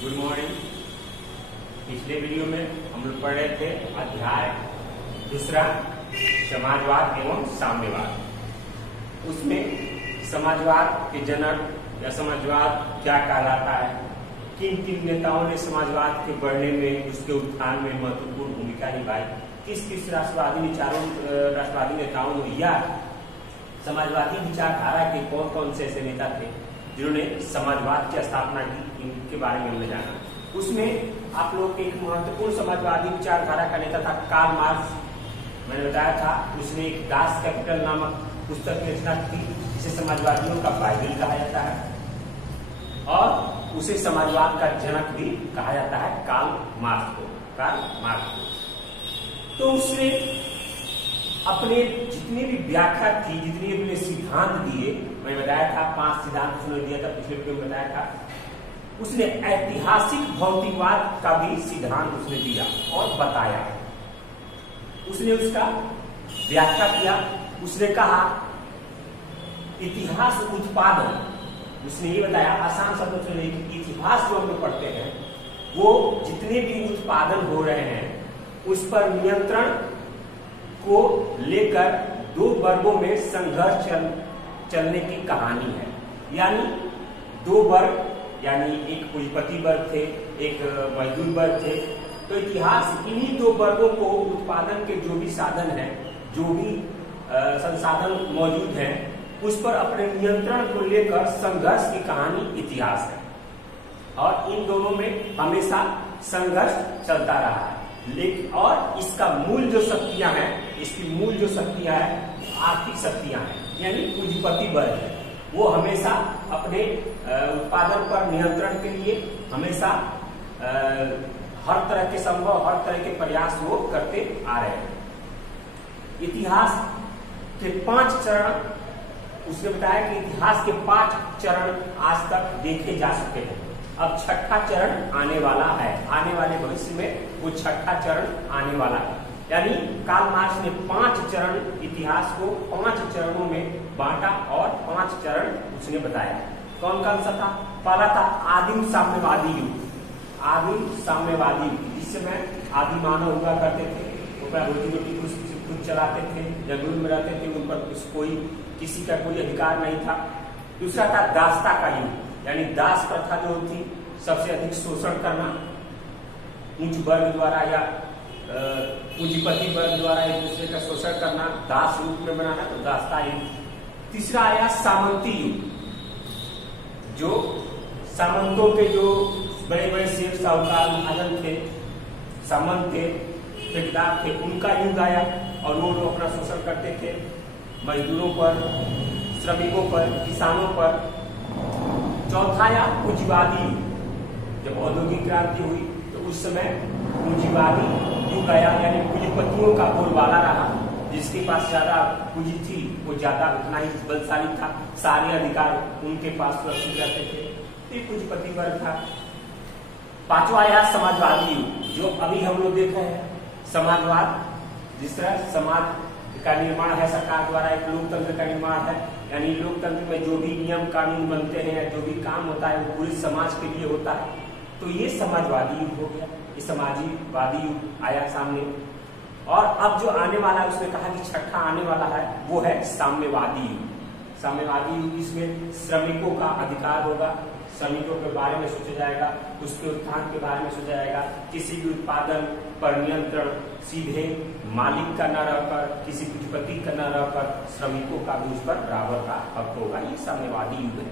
Good morning. पिछले video में हम लोग पढ़ रहे थे अध्याय दूसरा समाजवाद एवं साम्यवाद। उसमें समाजवाद के जनक या समाजवाद क्या कहलाता है, किन किन नेताओं ने समाजवाद के बढ़ने में, उसके उत्थान में महत्वपूर्ण भूमिका निभाई, किस किस राष्ट्रवादी नेताओं ने या समाजवादी विचारधारा के कौन कौन से ऐसे नेता थे जिन्होंने समाजवाद की स्थापना की, इनके बारे में हमने जाना। उसमें आप लोग एक महत्वपूर्ण समाजवादी विचारधारा का नेता था कार्ल मार्क्स। मैंने बताया था उसने एक दास कैपिटल नामक पुस्तक की रचना की जिसे समाजवादियों का बाइबल कहा जाता है और उसे समाजवाद का जनक भी कहा जाता है कार्ल मार्क्स को। तो उसने अपने जितनी भी व्याख्या थी, जितने भी सिद्धांत दिए, मैंने बताया था 5 सिद्धांत उसने दिया था, पिछले वीडियो में बताया था। उसने ऐतिहासिक भौतिकवाद का भी सिद्धांत उसने दिया और बताया। उसने उसका व्याख्या किया। उसने कहा इतिहास उत्पादन, उसने ये बताया आसान शब्दों से, इतिहास जो हम लोग पढ़ते हैं वो जितने भी उत्पादन हो रहे हैं उस पर नियंत्रण को लेकर 2 वर्गों में संघर्ष चलने की कहानी है। यानी 2 वर्ग, यानी एक पूंजीपति वर्ग थे, एक मजदूर वर्ग थे। तो इतिहास इन्हीं 2 वर्गों को उत्पादन के जो भी साधन हैं, जो भी संसाधन मौजूद हैं, उस पर अपने नियंत्रण को लेकर संघर्ष की कहानी इतिहास है। और इन दोनों में हमेशा संघर्ष चलता रहा है। लेकिन और इसका मूल जो शक्तियां हैं, इसकी मूल जो शक्तियां हैं आर्थिक शक्तियां हैं, यानी पूंजीपति वर्ग है। वो हमेशा अपने उत्पादन पर नियंत्रण के लिए हमेशा हर तरह के संभव, हर तरह के प्रयास वो करते आ रहे हैं। इतिहास के 5 चरण, उसने बताया कि इतिहास के 5 चरण आज तक देखे जा चुके हैं। अब 6ठा चरण आने वाला है, आने वाले भविष्य में वो 6ठा चरण आने वाला है। यानी कार्ल मार्क्स ने 5 चरण, इतिहास को 5 चरणों में बांटा और 5 चरण उसने बताया। कौन कौन सा था? पहला था आदिम साम्यवादी युग। आदिम साम्यवादी युग, जिस समय आदि मानव हुआ करते थे, वो रोटी खुद चलाते थे, जंगल में रहते थे, उन पर कोई किसी का कोई अधिकार नहीं था। दूसरा था दासता का युग, यानी दास प्रथा जो थी, सबसे अधिक शोषण करना, उच्च वर्ग द्वारा या पूंजीपति वर्ग द्वारा एक दूसरे का शोषण करना, दास रूप में बनाना, तो दासता युग। तीसरा आया सामंती युग, जो सामंतों के जो बड़े बड़े शेख साहूकार महाजन थे, सामंत थे, ठेकेदार थे, उनका युग आया और वो लोग अपना शोषण करते थे मजदूरों पर, श्रमिकों पर, किसानों पर। चौथा आया पूंजीवादी युग। जब औद्योगिक क्रांति हुई तो उस समय पूंजीवादी युग आया, यानी पूंजीपतियों का बोलबाला रहा। जिसके पास ज्यादा पूंजी थी वो ज्यादा उतना ही बलशाली था, सारे अधिकार उनके पास सुरक्षित रहते थे। ये पूंजीपति वर्ग था। पांचवा आया समाजवादी युग, जो अभी हम लोग देख रहे हैं। समाजवाद, जिस तरह समाज का निर्माण है सरकार द्वारा, एक लोकतंत्र का निर्माण है, यानी लोकतंत्र में जो भी नियम कानून बनते हैं, जो भी काम होता है वो पूरे समाज के लिए होता है। तो ये समाजवादी युग हो गया, ये समाजवादी युग आया सामने। और अब जो आने वाला है, उसने कहा कि 6ठा आने वाला है, वो है साम्यवादी युग। साम्यवादी युग, इसमें श्रमिकों का अधिकार होगा, श्रमिकों के बारे में सोचा जाएगा, उसके उत्थान के बारे में सोचा जाएगा। किसी भी उत्पादन पर नियंत्रण सीधे मालिक का न रहकर, किसी पूंजीपति का न रहकर, श्रमिकों का भी उस पर बराबर का हक होगा। ये साम्यवादी युग है।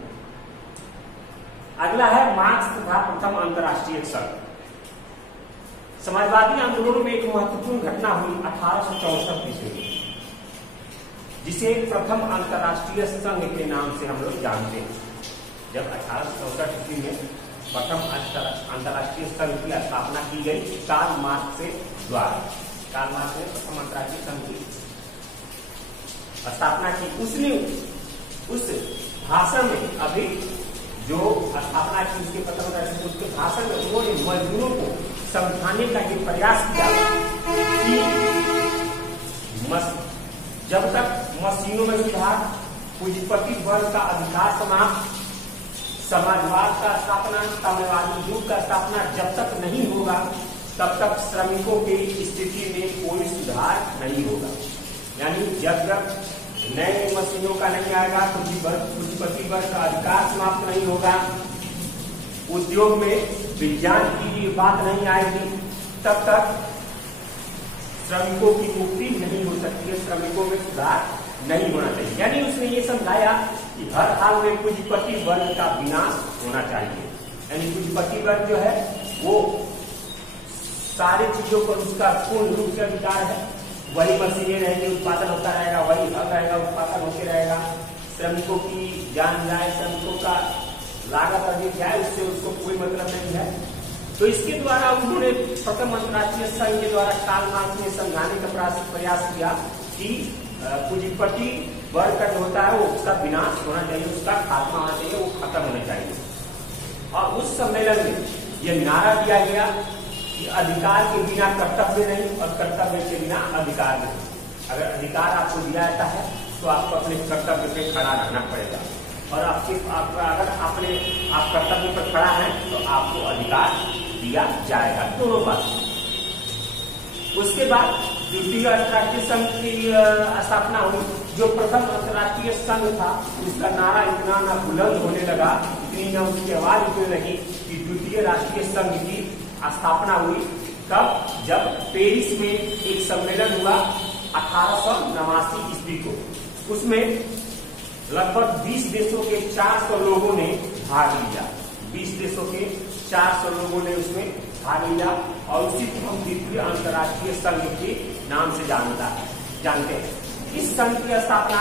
अगला है मार्क्स तथा प्रथम अंतर्राष्ट्रीय संघ। समाजवादी आंदोलन में एक महत्वपूर्ण घटना हुई 1864 ईस्वी में, जिसे प्रथम अंतर्राष्ट्रीय संघ के नाम से हम लोग जानते हैं। जब 1864 ईस्वी में प्रथम अंतर्राष्ट्रीय संघ की स्थापना की गई कार्ल मार्क्स के द्वारा। कार्ल मार्क्स ने प्रथम अंतर्राष्ट्रीय संघ की स्थापना की। उसने उस भाषण में, अभी जो स्थापना की उसके प्रथम अंतर्राष्ट्रीय, उसके भाषण में उन्होंने मजदूरों को समझाने का ये प्रयास किया कि जब तक मशीनों में सुधार, पूंजीपति वर्ग का अधिकार समाप्त, समाजवाद का स्थापना, साम्यवादी युग का स्थापना जब तक नहीं होगा तब तक श्रमिकों की स्थिति में कोई सुधार नहीं होगा। यानी जब तक नए मशीनों का नहीं आएगा, पूंजीपति वर्ग का अधिकार समाप्त नहीं होगा, उद्योग में विज्ञान की बात नहीं आएगी, तब तक श्रमिकों की मुक्ति नहीं हो सकती है, श्रमिकों में सुधार नहीं होना चाहिए। यानी उसने ये समझाया कि हर हाल में पूंजीपति वर्ग का विनाश होना चाहिए। यानी पूंजीपति वर्ग जो है वो सारी चीजों पर उसका पूर्ण रूप से अधिकार है, वही मशीनें रहेंगी, उत्पादन होता रहेगा, वही हल रहेगा, उत्पादन होते रहेगा, श्रमिकों की जान जाए, श्रमिकों का लागत अधिक जाए, उससे उसको कोई मतलब नहीं है। तो इसके द्वारा उन्होंने प्रथम अंतर्राष्ट्रीय संघ के द्वारा कार्ल मार्क्स ने समझाने का प्रयास किया कि पूंजीपति वर्ग का जो होता है वो उसका विनाश होना चाहिए, उसका खात्मा होना चाहिए, वो खत्म होना चाहिए। और उस सम्मेलन में यह नारा दिया गया कि अधिकार के बिना कर्तव्य नहीं और कर्तव्य के बिना अधिकार नहीं। अगर अधिकार आपको दिया जाता है तो आपको अपने कर्तव्य पे खड़ा रहना पड़ेगा, और अगर आप कर्तव्य पर खड़ा है तो आपको अधिकार दिया जाएगा। दोनों बात। उसके बाद द्वितीय अंतर्राष्ट्रीय संघ की स्थापना हुई। जो प्रथम अंतर्राष्ट्रीय संघ था उसका नारा इतना ना बुलंद होने लगा, इतनी ना उसकी आवाज उठने लगी कि द्वितीय राष्ट्रीय संघ की स्थापना हुई। कब? जब पेरिस में एक सम्मेलन हुआ 1889 ईस्वी को। उसमें लगभग 20 देशों के 400 लोगों ने भाग लिया। 20 देशों के 400 लोगों ने उसमें भाग लिया, और उसी को हम द्वितीय अंतर्राष्ट्रीय संघ के नाम से जानते हैं। इस संघ की स्थापना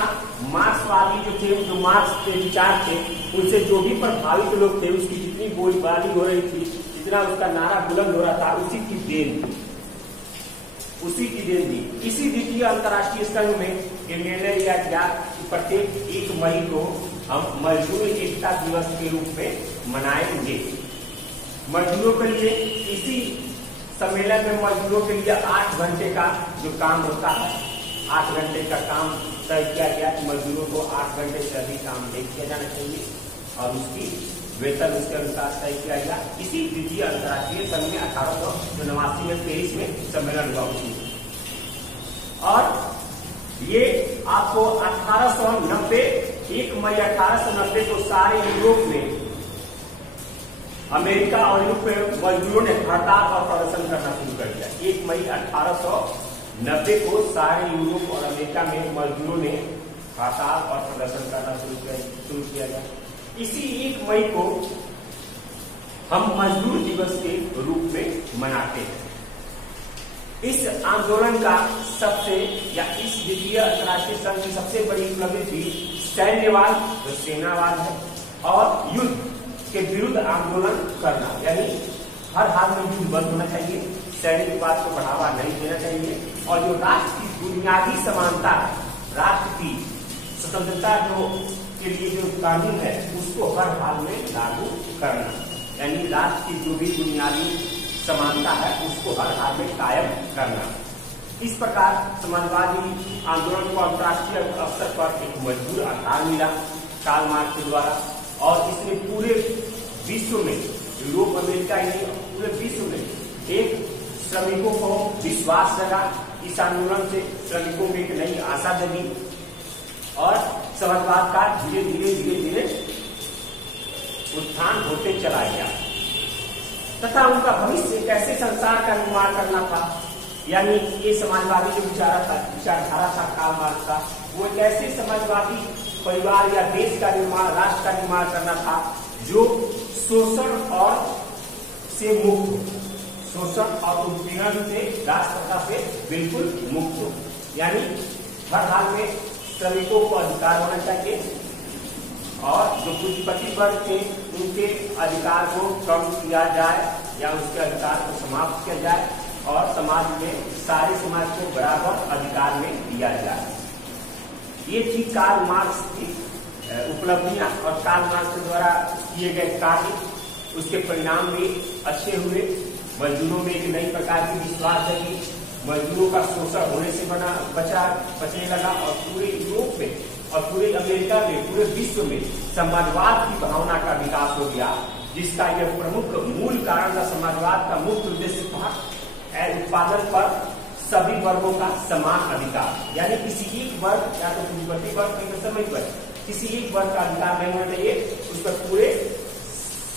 मार्क्सवादी जो थे, जो मार्क्स के विचार थे, उनसे जो भी प्रभावित लोग थे, उसकी जितनी बोलबाली हो रही थी, जितना उसका नारा बुलंद हो रहा था, उसी की देन थी। इसी द्वितीय अंतर्राष्ट्रीय संघ में ये निर्णय लिया गया कि प्रत्येक 1 मई को हम मजदूर एकता दिवस के रूप में मनाएंगे। मजदूरों के लिए इसी सम्मेलन में मजदूरों के लिए 8 घंटे का जो काम होता है, 8 घंटे का काम तय किया गया कि मजदूरों को 8 घंटे से अधिक काम नहीं किया जाना चाहिए, और उसकी वेतन उसके अनुसार तय किया गया। इसी द्वितीय अंतर्राष्ट्रीय संघ में 1889 में पेरिस में सम्मेलन हुआ। और ये आपको 1890 1 मई 1890 को सारे यूरोप में, अमेरिका और यूरोप में मजदूरों ने हड़ताल और प्रदर्शन करना शुरू कर दिया। 1 मई 1890 को सारे यूरोप और अमेरिका में मजदूरों ने हड़ताल और प्रदर्शन करना शुरू किया गया। इसी 1 मई को हम मजदूर दिवस के रूप में मनाते हैं। इस आंदोलन का इस द्वितीय अंतर्राष्ट्रीय संघ की सबसे बड़ी उपलब्धि थी सैन्यवाद, जो सेनावाद है, और युद्ध के विरुद्ध आंदोलन करना। यानी हर हाल में युद्ध बंद होना चाहिए, सैनिकवाद को बढ़ावा नहीं देना चाहिए, और जो राष्ट्र की बुनियादी समानता है, राष्ट्र की स्वतंत्रता जो के लिए जो कानून है, उसको हर हाल में लागू करना। यानी राष्ट्र की जो भी बुनियादी समानता है उसको हर हाल में कायम करना। इस प्रकार समाजवादी आंदोलन को अंतर्राष्ट्रीय स्तर पर एक मजबूत आकार मिला कार्ल मार्क्स के द्वारा, और इसने पूरे विश्व में, यूरोप अमेरिका ही पूरे विश्व में एक श्रमिकों को विश्वास जगा। इस आंदोलन से श्रमिकों में एक नई आशा जगी, और समाजवाद का धीरे धीरे उत्थान होते चला गया। तथा उनका भविष्य कैसे संसार का निर्माण करना था, यानी ये समाजवादी जो विचारधारा था कार्ल मार्क्स का, वो कैसे समाजवादी परिवार या देश का निर्माण, राष्ट्र का निर्माण करना था जो शोषण और से मुक्त हो, शोषण और उत्पीड़न से, राष्ट्रप्रथा से बिल्कुल मुक्त हो। यानी हर हाल में श्रमिकों को अधिकार होना चाहिए, और जो पूंजीपति वर्ग थे उनके अधिकार को कम किया जाए या उसके अधिकार को समाप्त किया जाए, और समाज में सारे समाज को बराबर अधिकार में दिया जाए। ये थी कार्ल मार्क्स की उपलब्धियां, और कार्ल मार्क्स के द्वारा किए गए कार्य, उसके परिणाम भी अच्छे हुए। मजदूरों में एक नई प्रकार की विश्वास जगी, मजदूरों का शोषण होने से बचने लगा, और पूरे यूरोप में और पूरे अमेरिका में, पूरे विश्व में समाजवाद की भावना का विकास हो गया, जिसका यह प्रमुख मूल कारण था। समाजवाद का मुख्य उद्देश्य था उत्पादन पर सभी वर्गों का समान अधिकार, यानी किसी एक वर्ग या तो पूंजीपति वर्ग या श्रमिक वर्ग, किसी एक वर्ग का अधिकार नहीं होना चाहिए, उस पर पूरे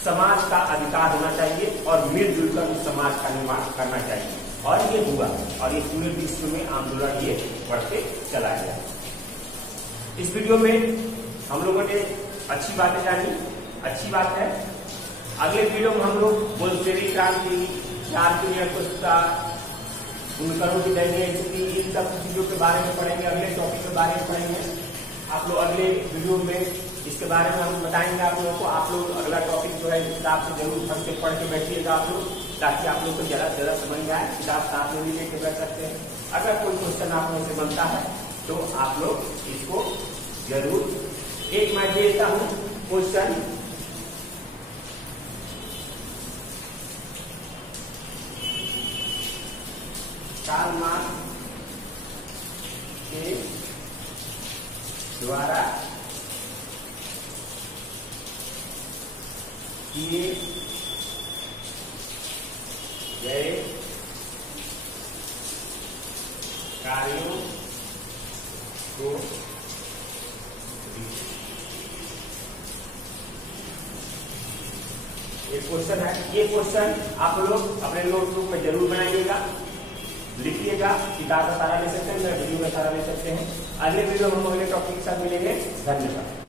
समाज का अधिकार होना चाहिए और मिलजुल कर उस समाज का निर्माण करना चाहिए। और ये हुआ और ये पूरे विश्व में आंदोलन ये बढ़ते चला गया। इस वीडियो में हम लोगों ने अच्छी बातें जानी, अच्छी बात है। अगले वीडियो में हम लोग बोल्शेविक क्रांति, उनकरों की दैनिक स्थिति, इन सब चीजों के बारे में पढ़ेंगे, अगले टॉपिक के बारे में पढ़ेंगे। आप लोग अगले वीडियो में इसके बारे में हम बताएंगे आप लोगों को। आप लोग अगला टॉपिक जो है किताब से जरूर ढंग से पढ़ के बैठिएगा आप लोग, ताकि आप लोग को ज्यादा से ज्यादा समझ में आए। किताब साथ में भी लेके बैठ सकते हैं। अगर कोई क्वेश्चन आप लोगों से बनता है तो आप लोग इसको जरूर, एक मैं देता हूं क्वेश्चन, कार्ल मार्क्स के द्वारा किए गए कार्यों को एक क्वेश्चन है। ये क्वेश्चन आप लोग अपने नोटबुक में जरूर बनाइएगा, लिखिएगा। किताब का सारा ले सकते हैं, वीडियो का सारा ले सकते हैं। अगले वीडियो में हम अगले टॉपिक के साथ मिलेंगे। धन्यवाद।